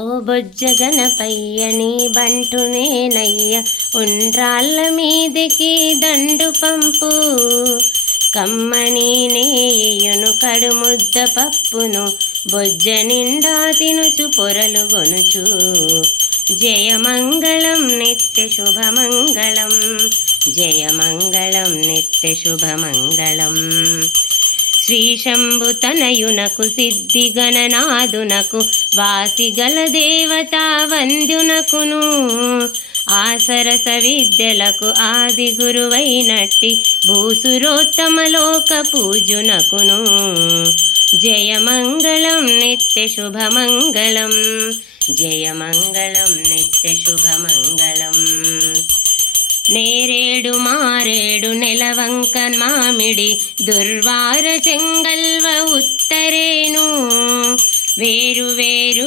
ఓ బొజ్జ గణపయ్య నీ బంటునేనయ్య, ఉండ్రాళ్ళ మీదికి దండు పంపు. కమ్మని నేయును కడు ముద్ద పప్పును, బొజ్జ నిండా తినుచు పొరలు గొనుచు. జయమంగళం నిత్య శుభమంగళం, జయమంగళం నిత్య శుభమంగళం. శ్రీశంభు తనయునకు సిద్ధి గణనాదునకు, వాసిగల దేవతా వంద్యునకును, ఆసరస విద్యలకు ఆది గురువైనట్టి భూసురోత్తమలోక పూజునకును. జయమంగళం నిత్య శుభమంగళం, జయమంగళం నిత్య శుభమంగళం. నేరేడు మారేడు నెలవంక మామిడి, దుర్వార చెంగల్వ ఉత్తరేను, వేరు వేరుగా